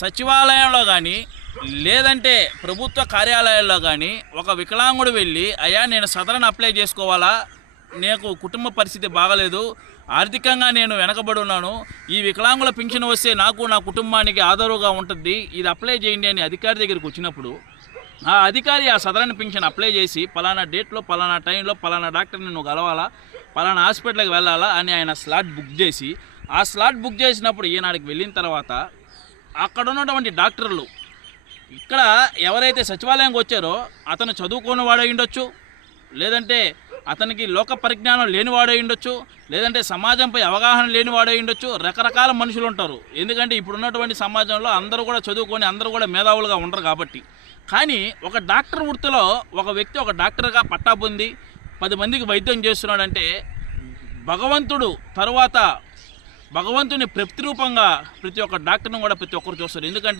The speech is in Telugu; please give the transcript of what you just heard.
సచివాలయంలో కానీ లేదంటే ప్రభుత్వ కార్యాలయాల్లో కానీ ఒక వికలాంగుడు వెళ్ళి అయ్యా నేను సదరన్ అప్లై చేసుకోవాలా, నాకు కుటుంబ పరిస్థితి బాగలేదు, ఆర్థికంగా నేను వెనకబడి ఉన్నాను, ఈ వికలాంగుల పింఛన్ వస్తే నాకు నా కుటుంబానికి ఆదరుగా ఉంటుంది, ఇది అప్లై చేయండి అని అధికారి దగ్గరికి వచ్చినప్పుడు ఆ అధికారి ఆ సదరన్ పింఛన్ అప్లై చేసి పలానా డేట్లో పలానా టైంలో పలానా డాక్టర్ని నువ్వు కలవాలా, పలానా హాస్పిటల్కి వెళ్ళాలా అని ఆయన స్లాట్ బుక్ చేసి ఆ స్లాట్ బుక్ చేసినప్పుడు ఈనాడికి వెళ్ళిన తర్వాత అక్కడ ఉన్నటువంటి డాక్టర్లు ఇక్కడ ఎవరైతే సచివాలయంకి వచ్చారో అతను చదువుకోని వాడై ఉండొచ్చు, లేదంటే అతనికి లోక పరిజ్ఞానం లేనివాడై ఉండొచ్చు, లేదంటే సమాజంపై అవగాహన లేనివాడై ఉండొచ్చు. రకరకాల మనుషులు ఉంటారు. ఎందుకంటే ఇప్పుడున్నటువంటి సమాజంలో అందరూ కూడా చదువుకొని అందరూ కూడా మేధావులుగా ఉండరు కాబట్టి. కానీ ఒక డాక్టర్ వృత్తిలో ఒక వ్యక్తి ఒక డాక్టర్గా పట్టా పొంది 10 మందికి వైద్యం చేస్తున్నాడంటే భగవంతుడు తర్వాత భగవంతుని ప్రతిరూపంగా ప్రతి ఒక్క డాక్టర్ని కూడా ప్రతి ఒక్కరు చూస్తారు. ఎందుకంటే